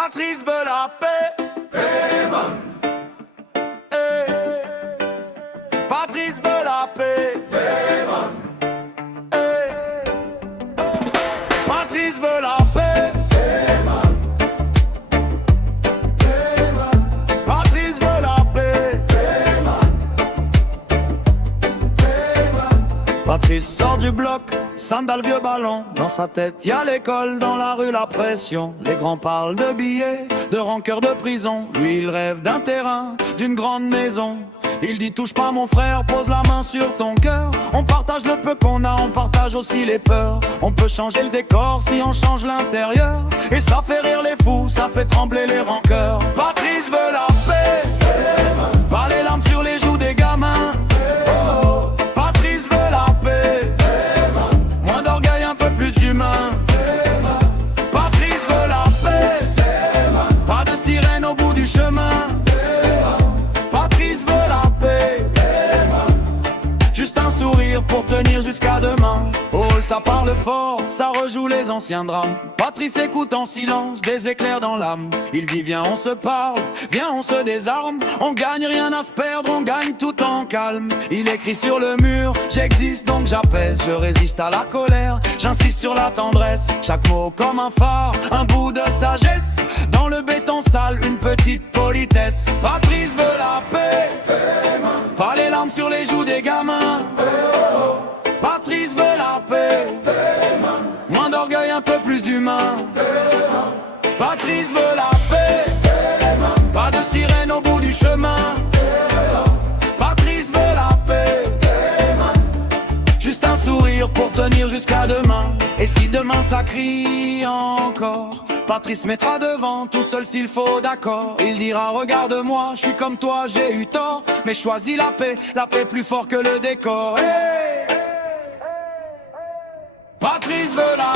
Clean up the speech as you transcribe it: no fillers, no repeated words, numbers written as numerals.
Patrice veut la paix. Eh. Patrice veut la paix. Eh. Patrice veut la paix. Patrice veut la paix. Patrice sort du bloc, sandales, vieux ballon. Dans sa tête y a l'école, dans la rue la pression. Les grands parlent de billets, de rancœur, de prison. Lui il rêve d'un terrain, d'une grande maison. Il dit touche pas mon frère, pose la main sur ton cœur. On partage le peu qu'on a, on partage aussi les peurs. On peut changer le décor si on change l'intérieur. Et ça fait rire les fous, ça fait trembler les rancœurs. Patrice veut la paix, pas les larmes sur les joues des gamins. Patrice veut la paix, moins d'orgueil, un peu plus d'humain. Patrice veut la paix, pas de sirène au bout du chemin. Patrice veut la paix, juste un sourire pour tenir jusqu'à demain. Oh, ça parle fort, ça rejoue les anciens drames. Patrice écoute en silence, des éclairs dans l'âme. Il dit viens on se parle, viens on se désarme. On gagne rien à se perdre, on gagne tout en calme. Il écrit sur le mur, j'existe donc j'apaise. Je résiste à la colère, j'insiste sur la tendresse. Chaque mot comme un phare, un bout de sagesse. Dans le béton sale, une petite politesse. Patrice veut la paix, pas les larmes sur les joues des gamins. Patrice veut la paix, moins d'orgueil, un peu plus d'humain. Patrice veut la paix, pas de sirène au bout du chemin. Patrice veut la paix, juste un sourire pour tenir jusqu'à demain. Et si demain ça crie encore, Patrice mettra devant, tout seul s'il faut, d'accord. Il dira regarde-moi, je suis comme toi, j'ai eu tort. Mais choisis la paix plus fort que le décor. Hey, Patrice veut la